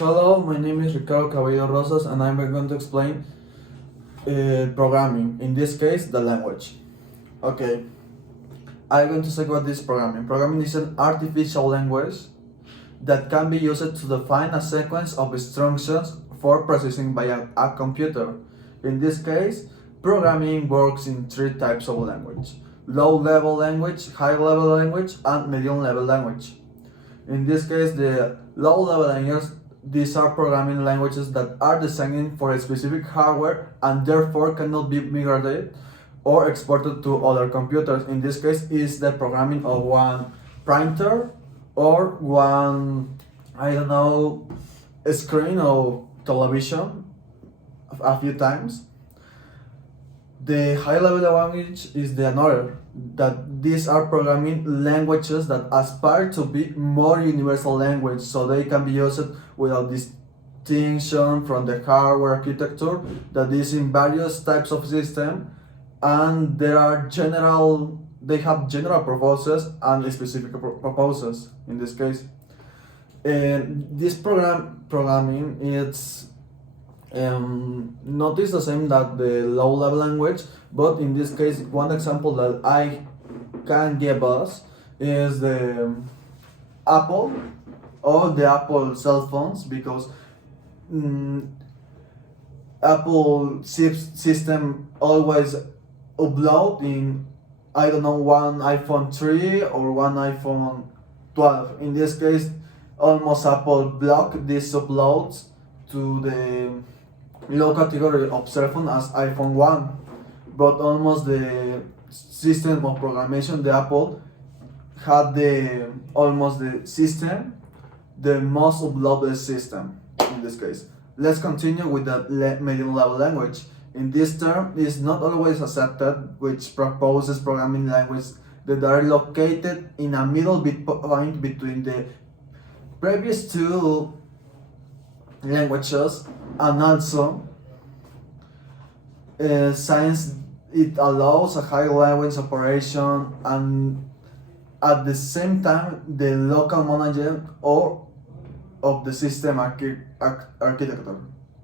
Hello, my name is Ricardo Cabello Rosas, and I'm going to explain programming, in this case, the language. Okay, I'm going to say what is programming. Programming is an artificial language that can be used to define a sequence of instructions for processing by a computer. In this case, programming works in three types of language: low-level language, high-level language, and medium-level language. In this case, the low-level language, these are programming languages that are designed for a specific hardware and therefore cannot be migrated or exported to other computers. In this case, is the programming of one printer or one, I don't know, a screen or television a few times. The high level language is the another, that these are programming languages that aspire to be more universal language, so they can be used without distinction from the hardware architecture that is in various types of system, and they have general purposes and specific purposes in this case. And this programming it's not is the same that the low level language, but in this case, one example that I can give us is the Apple or the Apple cell phones, because Apple system always upload in, I don't know, one iPhone 3 or one iPhone 12. In this case, almost Apple block these uploads to the low category of cell phone as iPhone 1, but almost the system of programmation, the Apple had the almost the system, the most uploaded system in this case. Let's continue with the medium level language. In this term, is not always accepted, which proposes programming languages that are located in a middle point between the previous two languages, and also since it allows a high language operation and at the same time the local management or of the system architecture.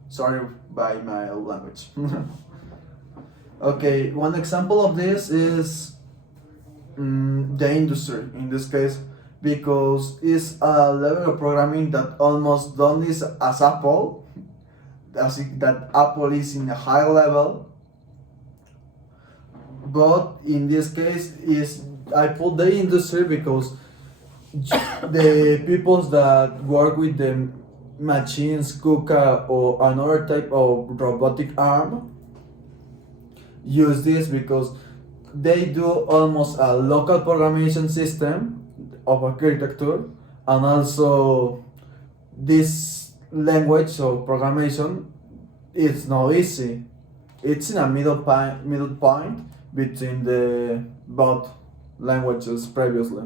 Sorry by my language. Okay, one example of this is the industry in this case, because it's a level of programming that almost done this as Apple, that Apple is in a high level, but in this case is I put the industry because the people that work with the machines, KUKA or another type of robotic arm use this because they do almost a local programming system of architecture, and also this language of programming it's not easy. It's in a middle point between the both languages previously.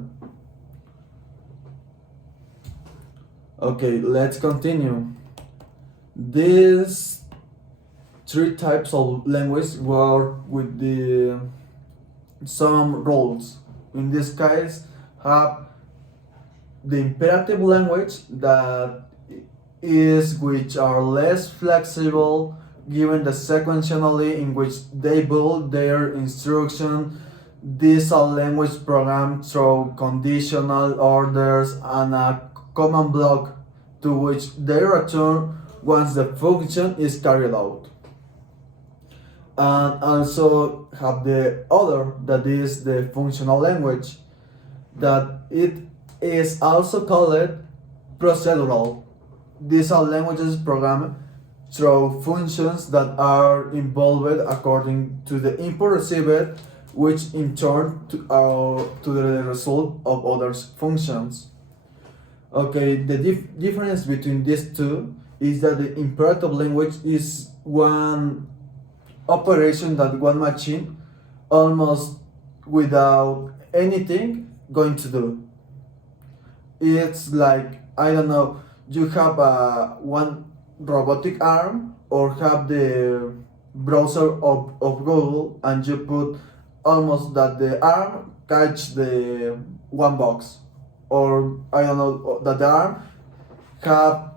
Okay, let's continue. These three types of language work with the some rules. In this case, have the imperative language that is which are less flexible given the sequentially in which they build their instruction. These are language programmed through conditional orders and a command block to which they return once the function is carried out. And also have the other, that is the functional language, that it is also called procedural. These are languages programmed through functions that are involved according to the input received, which in turn to the result of other functions. Okay, the difference between these two is that the imperative language is one operation that one machine almost without anything going to do. It's like, I don't know, you have one robotic arm or have the browser of Google, and you put almost that the arm catch the one box, or I don't know, that the arm have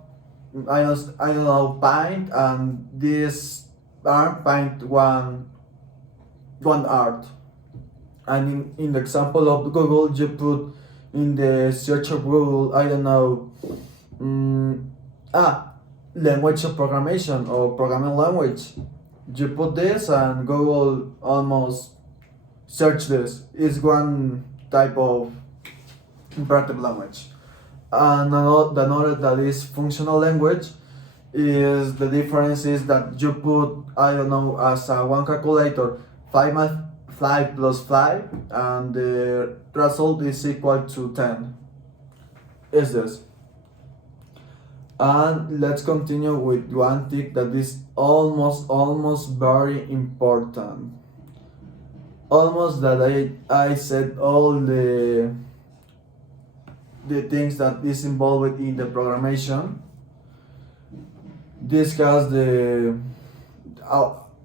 I don't know, paint, and this arm paint one art. And in the example of Google, you put in the search of Google, I don't know, mm, ah, language of programmation or programming language. You put this and Google almost search this. It's one type of imperative language. And another that is functional language is the difference is that you put, I don't know, as a one calculator 5 plus 5 and the result is equal to 10. Is this? And let's continue with one thing that is almost very important. Almost that I said all the things that is involved in the programmation. Discuss the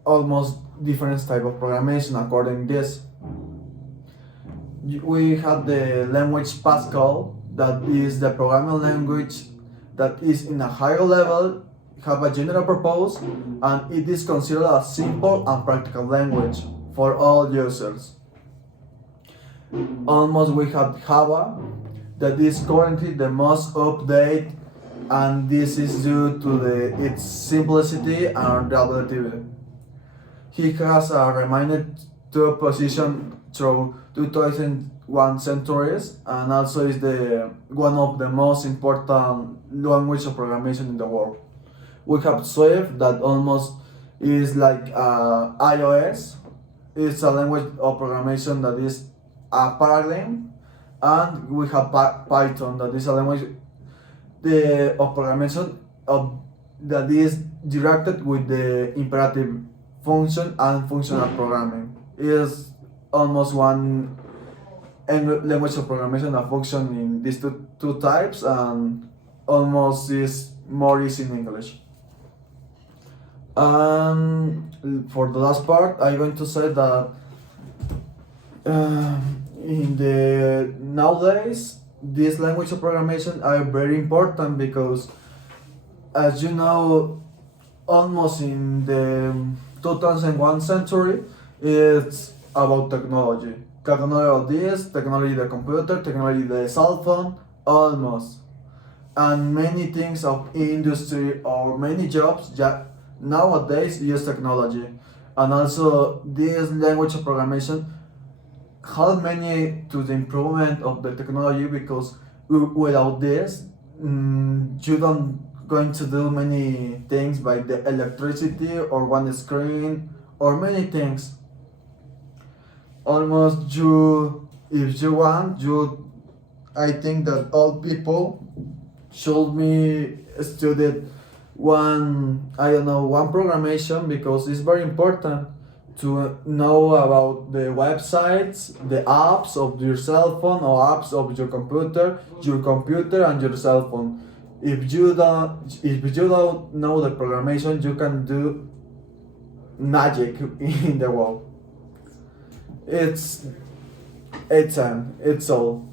almost different type of programmation according this. We have the language Pascal, that is the programming language that is in a higher level, have a general purpose, and it is considered a simple and practical language for all users. Almost we have Java, that is currently the most updated, and this is due to its simplicity and reliability. He has remained to position through 2001 centuries, and also is the one of the most important language of programmation in the world. We have Swift, that almost is like iOS. It's a language of programmation that is a paradigm, and we have Python, that is a language of programmation that is directed with the imperative function and functional programming. It is almost one language of programmation that function in these two types, and almost is more easy in English. And for the last part, I'm going to say that in the nowadays, this language of programmation are very important because, as you know, almost in the 2001 century, it's about technology. Technology of this, technology the computer, technology the cell phone, almost. And many things of industry or many jobs nowadays use technology. And also this language of programmation help many to the improvement of the technology, because without this, you don't going to do many things by the electricity or one screen or many things. Almost you, if you want, I think that all people should be studied one programmation, because it's very important to know about the websites, the apps of your cell phone or apps of your computer and your cell phone. If you don't know the programmation, you can do magic in the world. It's all.